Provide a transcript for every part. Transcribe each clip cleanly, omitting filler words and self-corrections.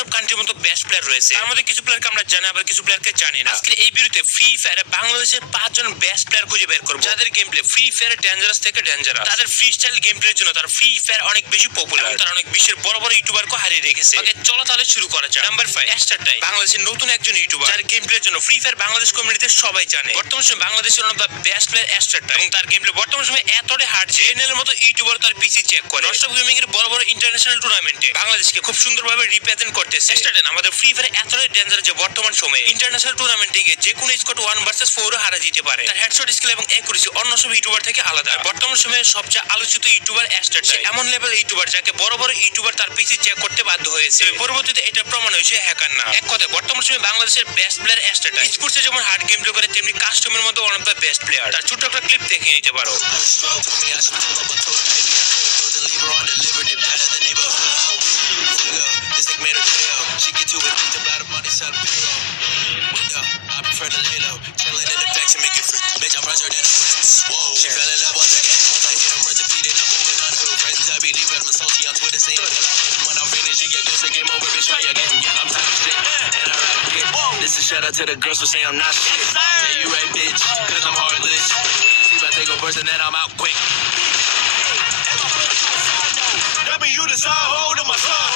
সব কান্ট্রির মতো বেস্ট প্লেয়ার রয়েছে। তার মধ্যে কিছু প্লেয়ারকে আমরা জানি, আবার কিছু প্লেয়ারকে জানি না। আজকে এই ভিডিওতে ফ্রি ফায়ারে বাংলাদেশের 5 জন বেস্ট প্লেয়ার খুঁজে বের করব, যাদের গেম প্লে ফ্রি ফায়ারে ডেঞ্জারাস থেকে ডেঞ্জারাস। তাদের ফ্রি স্টাইল গেম প্লের জন্য তার ফ্রি ফায়ার অনেক বেশি পপুলার, তারা অনেক বিশ্বের বড় বড় ইউটিউবারকে হারিয়ে রেখেছে। ওকে চলো তাহলে শুরু করা যাক। নাম্বার 5 এস্টারটাই, বাংলাদেশের নতুন একজন ইউটিউবার, যার গেম প্লের জন্য ফ্রি ফায়ার বাংলাদেশ কমিউনিটিতে সবাই জানে। বর্তমান সময়ে বাংলাদেশের one of the best player এস্টারটাই, এবং তার গেম প্লে বর্তমান সময়ে এতটাই হার্ড যে এনএল মতো ইউটিউবার তার পিসি চেক করে। নষ্ট গেমিং এর বড় বড় ইন্টারন্যাশনাল টুর্নামেন্টে বাংলাদেশকে খুব সুন্দরভাবে রিপ্রেজেন্ট করতেছে। এস্টারটাই আমাদের ফ্রি ফায়ার এতটাই ডেঞ্জারাস যে বর্তমান সময়ে ইন্টারন্যাশনাল টুর্নামেন্টে গিয়ে যে কোনো স্কোয়াড 1 ভার্সেস 4 হারা যেতে পারে। তার হেডশট স্কিল এবং অ্যাকুরেসি অন্য সব ইউটিউবার থেকে আলাদা। বর্তমান সময়ে সবচেয়ে আলোচিত ইউটিউবার এস্টারটাই এমন লেভেল ইউটিউবার যাকে বড় বড় ইউটিউবার তার পিসি চেক করতে বাধ্য হয়েছে। পরবর্তীতে এটা প্রমাণ হয়েছে হ্যাকার না। এক কথায় বর্তমান সময়ে বাংলাদেশের বেস্ট প্লেয়ার এস্টারটাই। স্পোর্টসে যেমন হার্ড গেম প্লে করে, তেমনি কাস্টমের মধ্যে one of the best player. তার ছোট একটা ক্লিপ দেখে নিতে পারো। This is shout out to the girls who say I'm not shit. Say you right, bitch, cause I'm heartless. See if I take a verse and then I'm out quick. W the side, hold on my soul.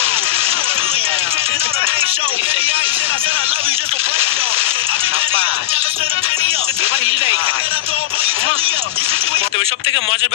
Really ain't getting on the main show. Baby, I ain't said I said I love you just to play though. I be ready up, never send a penny up. তবে সব থেকে মজার